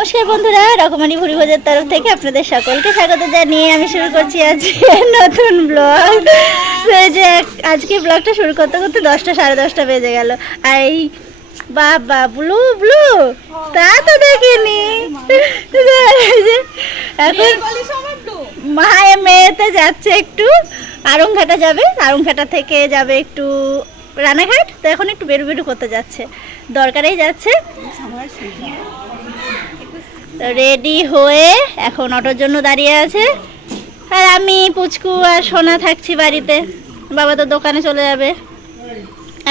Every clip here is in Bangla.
নমস্কার বন্ধুরা, রকমানি ভুরি ভোজের তরফ থেকে আপনাদের সকলকে স্বাগত জানিয়ে আমি শুরু করছি আজকে নতুন ব্লগ। যে আজকে ব্লগটা শুরু করতে করতে দশটা, সাড়ে দশটা বেজে গেল। আর এই বাবা, ব্লু ব্লু, তা তো দেখিনি। এখন মায়ে মেয়েতে যাচ্ছে একটু, আরংঘাটা যাবে, আরংঘাটা থেকে যাবে একটু রানাঘাট, তো এখন একটু বেরু বেরু করতে যাচ্ছে। দরকারেই যাচ্ছে। রেডি হয়ে এখন অটোর জন্য দাঁড়িয়ে আছে। আর আমি পুচকু আর সোনা থাকছি বাড়িতে। বাবা তো দোকানে চলে যাবে।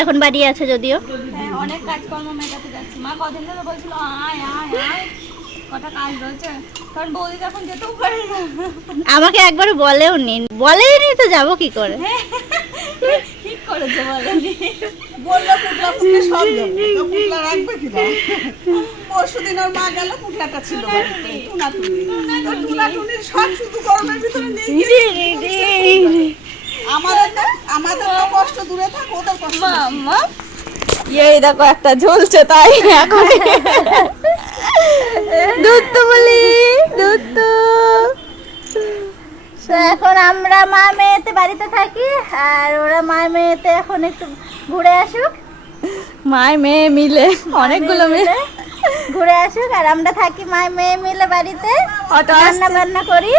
এখন বাড়ি আছে যদিও। হ্যাঁ, অনেক কাজকর্ম মেটাতে যাচ্ছি। মা কদিন ধরে বলছিল আয় আয় আয় কটা কাজ রয়েছে। কারণ বৌদি তখন যেতেও পারে না। আমাকে একবার বলেও নি। বলেই নি তো যাব কি করে? ঠিক করেছে বলেনি। বলল পুটলা পুটলা সব যাবে তো পুটলা রাখবে পরশু দিন ওর মা গেল পুটলাটা ছিল। টুনা। টুনি। তো টুনা টুনির সব শুধু গরমের ভিতরে নিয়ে আমাদের না আমাদের তো কষ্ট দূরে থাক ওদের কষ্ট। মাম্মা এই দেখো একটা ঝুলছে তাই এখন। দুধ তো বলি দুধ তো তো এখন আমরা মা মেয়েতে বাড়িতে থাকি আর ওরা মা মেয়েতে এখন একটু ঘুরে আসুক। মায় মেয়ে মিলে অনেকগুলো মিলে ঘুরে আসুক আর আমরা থাকি মায় মেয়ে মিলে বাড়িতে। রান্না বান্না করি।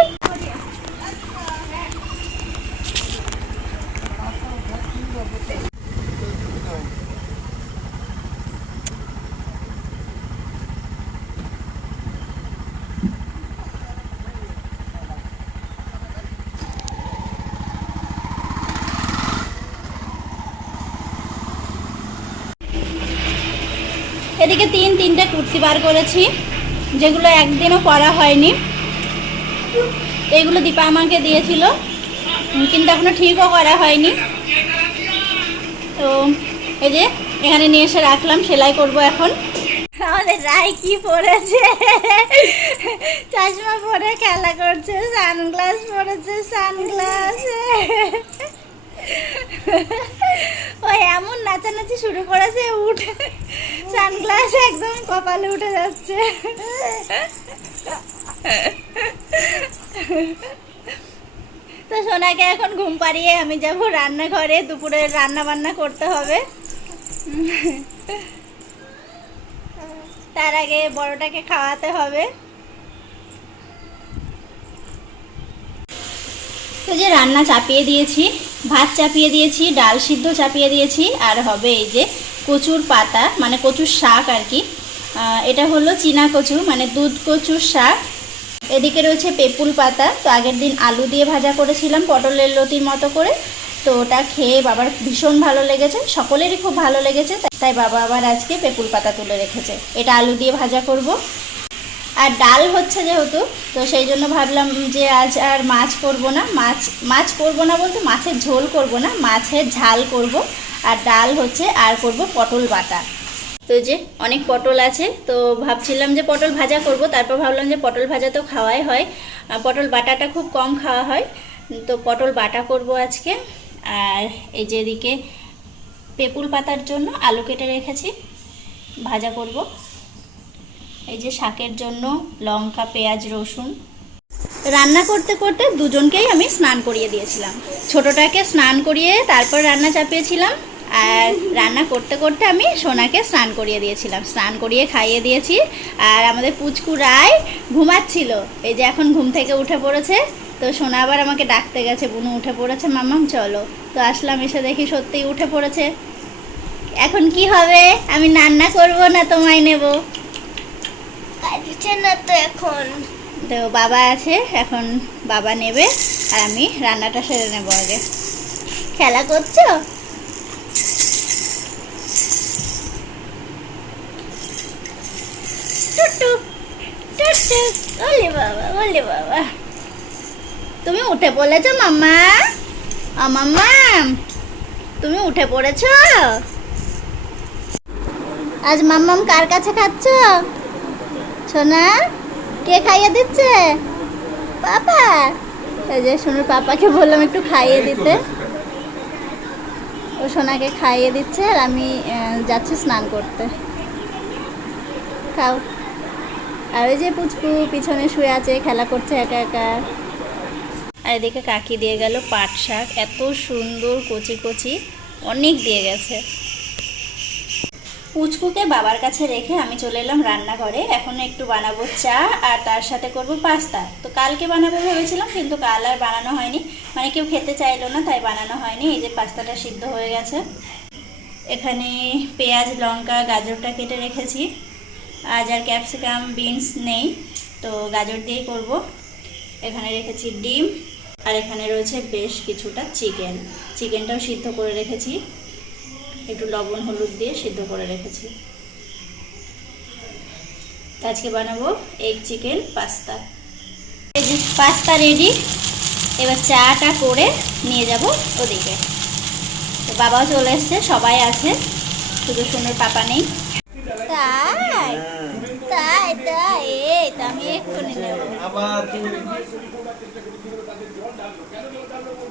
এদিকে তিন তিনটে কুর্তি বার করেছি, যেগুলো একদিনও পরা হয়নি। এগুলো দীপা আমাকে দিয়েছিল, কিন্তু এখনও ঠিকও করা হয়নি। তো এই যে, এখানে নিয়ে এসে রাখলাম, সেলাই করব এখন। পরেছে? চশমা পরে খেলা করছে, সানগ্লাস পরেছে, সানগ্লাস। ও এমন নাচানাচি শুরু করেছে, উঠে সানগ্লাস একদম কপালে উঠে যাচ্ছে। তো সোনাকে এখন ঘুম পাড়িয়ে আমি যাব রান্নাঘরে, দুপুরে রান্না বান্না করতে হবে। তার আগে বড়টাকে খাওয়াতে হবে। তো যে রান্না চাপিয়ে দিয়েছি ভাত চাপিয়ে দিয়েছি, ডাল সিদ্ধ চাপিয়ে দিয়েছি, আর হবে এই যে কচুর পাতা মানে কচুর শাক আর কি। এটা হলো চীনা কচু মানে দুধ কচুর শাক। এদিকে রয়েছে পেপুল পাতা, তো আগের দিন আলু দিয়ে ভাজা করেছিলাম পটলের লতির মতো করে। তো ওটা খেয়ে বাবার ভীষণ ভালো লেগেছে, সকলেরই খুব ভালো লেগেছে, তাই বাবা আবার আজকে পেপুল পাতা তুলে রেখেছে। এটা আলু দিয়ে ভাজা করব। আর ডাল হচ্ছে যেহেতু, তো সেই জন্য ভাবলাম যে আজ আর মাছ করব না। মাছ মাছ করব না বলতে মাছের ঝোল করব না, মাছের ঝাল করব। আর ডাল হচ্ছে আর করব পটল বাটা। তো যে অনেক পটল আছে, তো ভাবছিলাম যে পটল ভাজা করব, তারপর ভাবলাম যে পটল ভাজা তো খাওয়াই হয়। পটল বাটাটা খুব কম খাওয়া হয়। তো পটল বাটা করব আজকে। আর এই যে এদিকে পেপুল পাতার জন্য আলু কেটে রেখেছি, ভাজা করব। এই যে শাকের জন্য লঙ্কা, পেঁয়াজ, রসুন। রান্না করতে করতে দুজনকেই আমি স্নান করিয়ে দিয়েছিলাম। ছোটটাকে স্নান করিয়ে তারপর রান্না চাপিয়েছিলাম আর রান্না করতে করতে আমি সোনাকে স্নান করিয়ে দিয়েছিলাম। স্নান করিয়ে খাইয়ে দিয়েছি আর আমাদের পুচকু রায় ঘুমাচ্ছিল। এই যে এখন ঘুম থেকে উঠে পড়েছে, তো সোনা আবার আমাকে ডাকতে গেছে, বুনু, উঠে পড়েছে? মামাম, চলো। তো আসলাম, এসে দেখি সত্যিই উঠে পড়েছে। এখন কি হবে? আমি রান্না করব না, তোমায় নেব। না তো এখন? তো বাবা আছে, এখন বাবা নেবে আর আমি রান্নাটা সেরে নেব আগে। খেলা করছ? ওলে বাবা ওলে বাবা। তুমি উঠে পড়েছো, মাম্মা? ও, মাম্মা, তুমি উঠে পড়েছো? আজ মাম্মাম কার কাছে খাচ্ছ? সোনা কে খাইয়ে দিচ্ছে? পাপা। এই যে সোনার পাপাকে বললাম একটু খাইয়ে দিতে। ও সোনাকে খাইয়ে দিচ্ছে আর আমি যাচ্ছি স্নান করতে। খাও। আর ওই যে পুচকু পিছনে শুয়ে আছে খেলা করছে একা একা। আর এদিকে কাকি দিয়ে গেল পাট শাক এত সুন্দর কচি কচি অনেক দিয়ে গেছে। পুচকুকে বাবার কাছে রেখে আমি চলে এলাম রান্নাঘরে। এখন একটু বানাবো চা আর তার সাথে করব পাস্তা। তো কালকে বানাবো ভেবেছিলাম, কিন্তু কাল আর বানানো হয়নি। মানে কেউ খেতে চাইলো না, তাই বানানো হয়নি। এই যে পাস্তাটা সিদ্ধ হয়ে গেছে। এখানে পেঁয়াজ, লঙ্কা, গাজরটা কেটে রেখেছি। আজ আর ক্যাপসিকাম, বিনস নেই, তো গাজর দিয়েই করব। এখানে রেখেছি ডিম। আর এখানে রয়েছে বেশ কিছুটা চিকেন। চিকেনটাও সিদ্ধ করে রেখেছি। একটু লবণ, হলুদ দিয়ে সিদ্ধ করে রেখেছি। আজকে বানাবো egg chicken pasta pasta ready এবার চাটা করে নিয়ে যাব ওদিকে। তো বাবাও চলে এসছে, সবাই আছে, শুধু সোনার পাপা নেই। তাই? তাই তাই আমি এক্ষুনি নেব।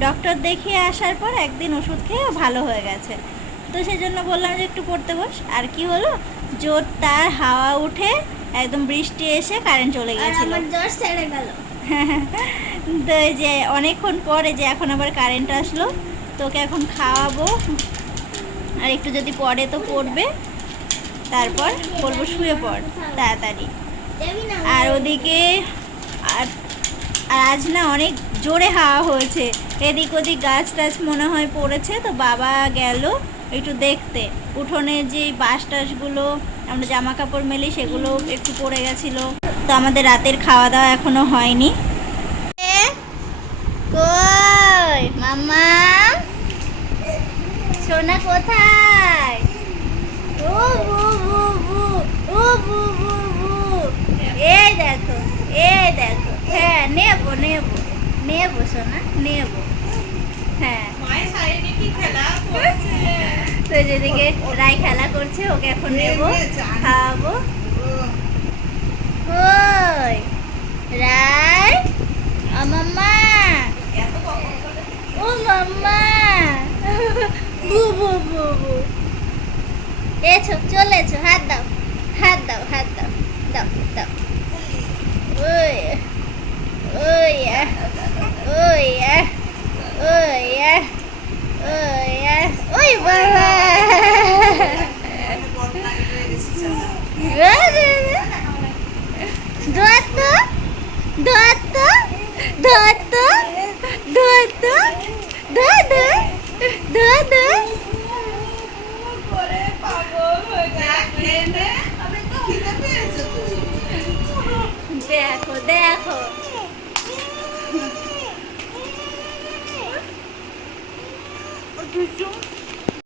ডক্টর দেখিয়ে আসার পর একদিন ওষুধ খেয়ে ভালো হয়ে গেছে। তো সেই জন্য বললাম যে একটু পড়তে বস। আর কি হলো? জোর তার হাওয়া উঠে একদম বৃষ্টি এসে কারেন্ট চলে গিয়েছিল। জ্বর সেরে গেল। তো এই যে অনেকক্ষণ পরে যে এখন আবার কারেন্ট আসলো তোকে এখন খাওয়াবো। আর একটু যদি পড়ে তো পড়বে। তারপর বলব শুয়ে পড় তাড়াতাড়ি। আর ওদিকে আর আর আজ না অনেক জোরে হাওয়া হয়েছে। এদিক ওদিক গাছ টাছ মনে হয় পড়েছে, তো বাবা গেল একটু দেখতে। উঠোনে যে বাঁশ টাসগুলো আমরা জামা কাপড় মেলি সেগুলো একটু পড়ে গেছিল। তো আমাদের রাতের খাওয়া দাওয়া এখনও হয়নি। কই? মামা সোনা কোথায়? ও বু বু বু বু এই দেখো এই দেখো। হ্যাঁ নেব নেব। নেব, সোনা, নেব হ্যাঁ তো যেদিকে রাই খেলা করছে ওকে এখন নেব খাওয়াবো কই রাই মাম্মা ও মাম্মা বু বু বু বু এছো চলে হাত দাও হাত দাও হাত দাও দাও দাও ওই ওই ওই ওই ওই ওই